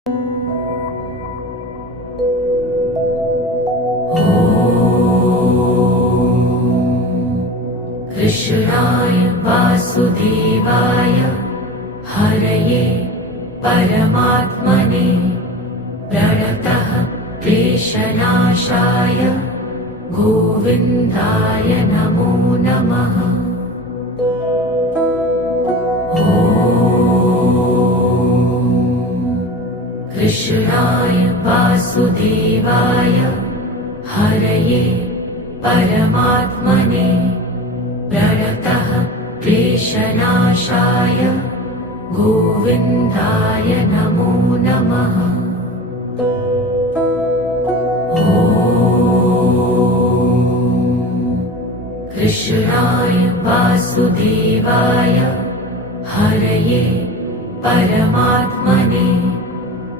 कृष्णाय वासुदेवाय हरये परमात्मने प्रणतः क्लेशनाशाय गोविन्दाय नमो नमः। कृष्णाय वासुदेवाय हरये परमात्मने प्रणतः क्लेशनाशाय गोविन्दाय नमो नमः। कृष्णाय वासुदेवाय हरये परमात्मने